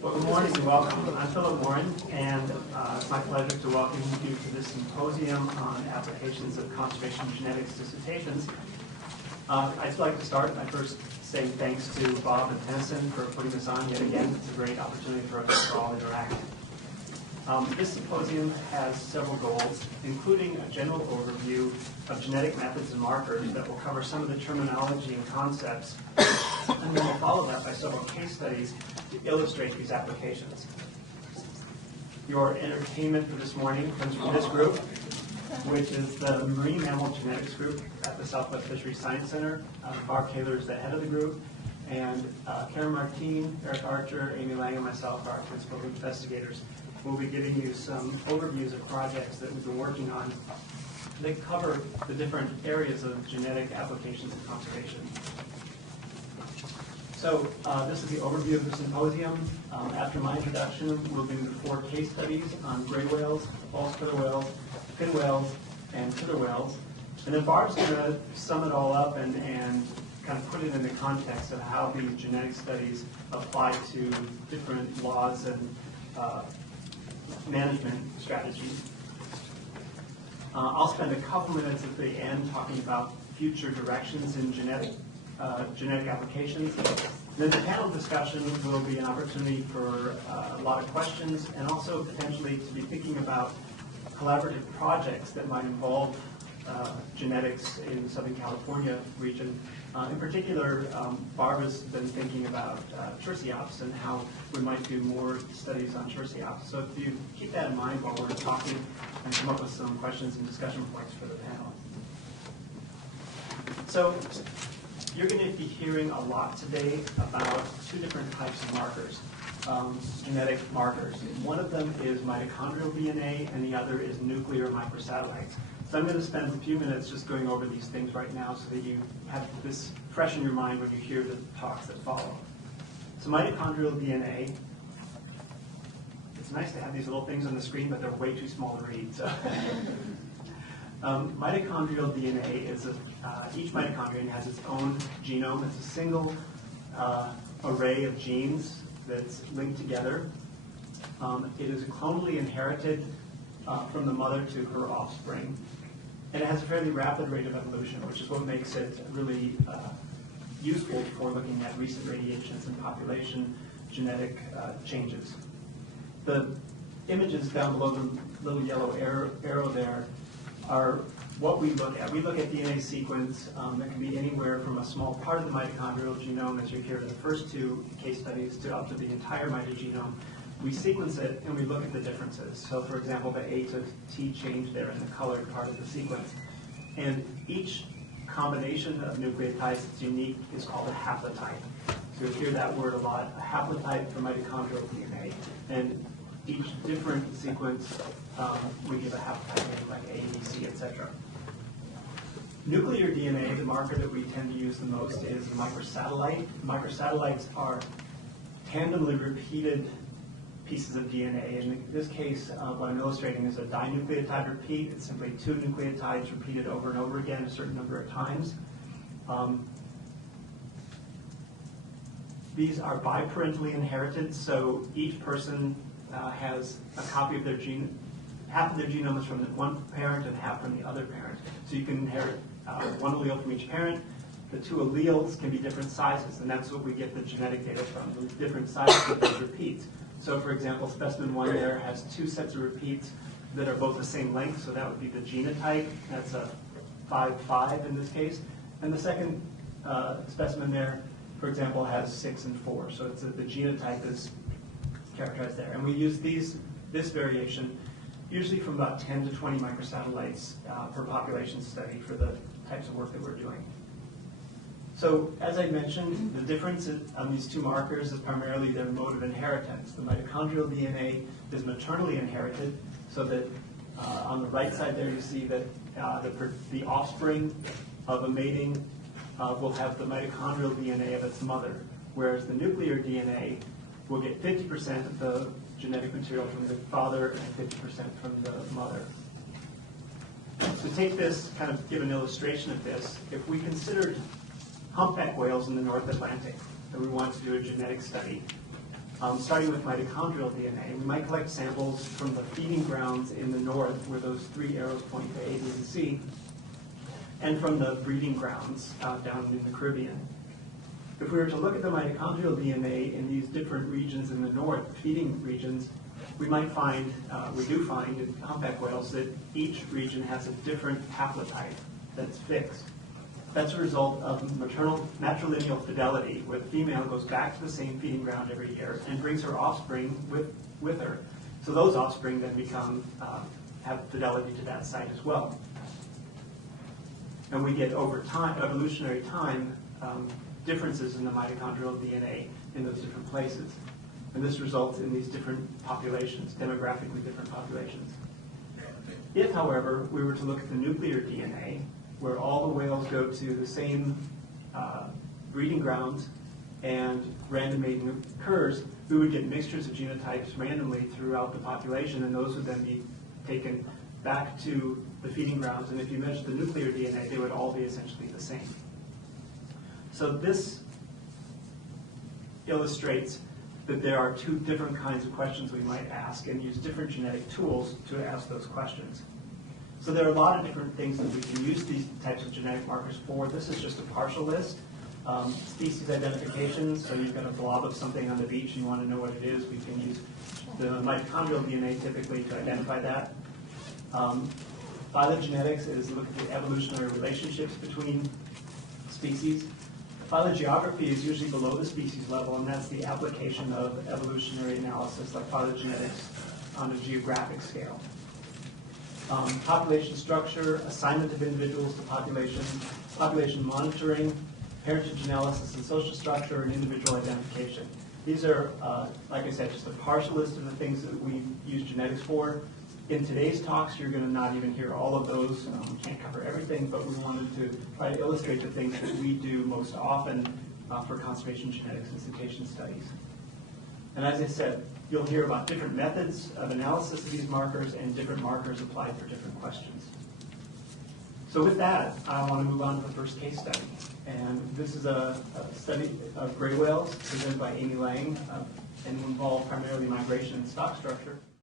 Well, good morning and welcome. I'm Phillip Morin, and it's my pleasure to welcome you to this symposium on applications of conservation genetics to cetaceans. I'd just like to start by first saying thanks to Bob and Tennyson for putting this on yet again. It's a great opportunity for us to all interact. This symposium has several goals, including a general overview of genetic methods and markers that will cover some of the terminology and concepts, and then we'll follow that by several case studies to illustrate these applications. Your entertainment for this morning comes from this group, which is the Marine Mammal Genetics Group at the Southwest Fisheries Science Center. Barb Kaler is the head of the group, and Karen Martin, Eric Archer, Amy Lang, and myself are our principal investigators. We'll be giving you some overviews of projects that we've been working on that cover the different areas of genetic applications in conservation. So this is the overview of the symposium. After my introduction, we'll do the 4 case studies on gray whales, false killer whales, fin whales, and killer whales. And then Barb's going to sum it all up and kind of put it in the context of how these genetic studies apply to different laws and management strategies. I'll spend a couple minutes at the end talking about future directions in genetic applications. Then the panel discussion will be an opportunity for a lot of questions and also potentially to be thinking about collaborative projects that might involve genetics in the Southern California region. In particular, Barbara's been thinking about Chersiops and how we might do more studies on Chersiops. So if you keep that in mind while we're talking and come up with some questions and discussion points for the panel. So you're going to be hearing a lot today about 2 different types of markers, genetic markers. One of them is mitochondrial DNA, and the other is nuclear microsatellites. So I'm going to spend a few minutes just going over these things right now so that you have this fresh in your mind when you hear the talks that follow. So mitochondrial DNA, it's nice to have these little things on the screen, but they're way too small to read. So. Mitochondrial DNA is each mitochondrion has its own genome. It's a single array of genes that's linked together. It is clonally inherited from the mother to her offspring. And it has a fairly rapid rate of evolution, which is what makes it really useful for looking at recent radiations and population genetic changes. The images down below the little yellow arrow there are what we look at. We look at DNA sequence that can be anywhere from a small part of the mitochondrial genome, as you hear in the first 2 case studies, to up to the entire mitogenome. We sequence it and we look at the differences. So for example, the A to T change there in the colored part of the sequence. And each combination of nucleotides that's unique is called a haplotype. So you'll hear that word a lot, a haplotype for mitochondrial DNA. And each different sequence, we give a haplotype name like A, B, C, etc. Nuclear DNA, the marker that we tend to use the most, is a microsatellite. Microsatellites are tandemly repeated pieces of DNA. In this case, what I'm illustrating is a dinucleotide repeat. It's simply 2 nucleotides repeated over and over again a certain number of times. These are biparentally inherited, so each person has a copy of their gene. Half of their genome is from one parent and half from the other parent. So you can inherit 1 allele from each parent. The 2 alleles can be different sizes, and that's what we get the genetic data from, the different sizes of those repeats. So for example, specimen 1 there has 2 sets of repeats that are both the same length, so that would be the genotype. That's a 5-5 in this case. And the second specimen there, for example, has 6 and 4. So it's the genotype is characterized there. And we use this variation usually from about 10 to 20 microsatellites per population study for the types of work that we're doing. So as I mentioned, the difference on these 2 markers is primarily their mode of inheritance. The mitochondrial DNA is maternally inherited, so that on the right side there you see that the offspring of a mating will have the mitochondrial DNA of its mother, whereas the nuclear DNA will get 50% of the genetic material from the father and 50% from the mother. To take this, kind of give an illustration of this, if we considered humpback whales in the North Atlantic, and we want to do a genetic study, starting with mitochondrial DNA. We might collect samples from the feeding grounds in the north, where those three arrows point to A, B, and C, and from the breeding grounds down in the Caribbean. If we were to look at the mitochondrial DNA in these different regions in the north, feeding regions, we might find, we do find in humpback whales that each region has a different haplotype that's fixed. That's a result of maternal matrilineal fidelity, where the female goes back to the same feeding ground every year and brings her offspring with her. So those offspring then become, have fidelity to that site as well. And we get over time, evolutionary time, differences in the mitochondrial DNA in those different places. And this results in these different populations, demographically different populations. If, however, we were to look at the nuclear DNA, where all the whales go to the same breeding grounds and random mating occurs, we would get mixtures of genotypes randomly throughout the population, and those would then be taken back to the feeding grounds. And if you measure the nuclear DNA, they would all be essentially the same. So this illustrates that there are two different kinds of questions we might ask and use different genetic tools to ask those questions. So there are a lot of different things that we can use these types of genetic markers for. This is just a partial list. Species identification, so you've got a blob of something on the beach and you want to know what it is, we can use the mitochondrial DNA typically to identify that. Phylogenetics is look at the evolutionary relationships between species. Phylogeography is usually below the species level, and that's the application of evolutionary analysis like phylogenetics on a geographic scale. Population structure, assignment of individuals to population, population monitoring, parentage analysis and social structure, and individual identification. These are, like I said, just a partial list of the things that we use genetics for. In today's talks, you're going to not even hear all of those. We can't cover everything, but we wanted to try to illustrate the things that we do most often for conservation genetics and cetacean studies. And as I said, you'll hear about different methods of analysis of these markers and different markers applied for different questions. So with that, I want to move on to the first case study. And this is a study of gray whales presented by Amy Lang and will involve primarily migration and stock structure.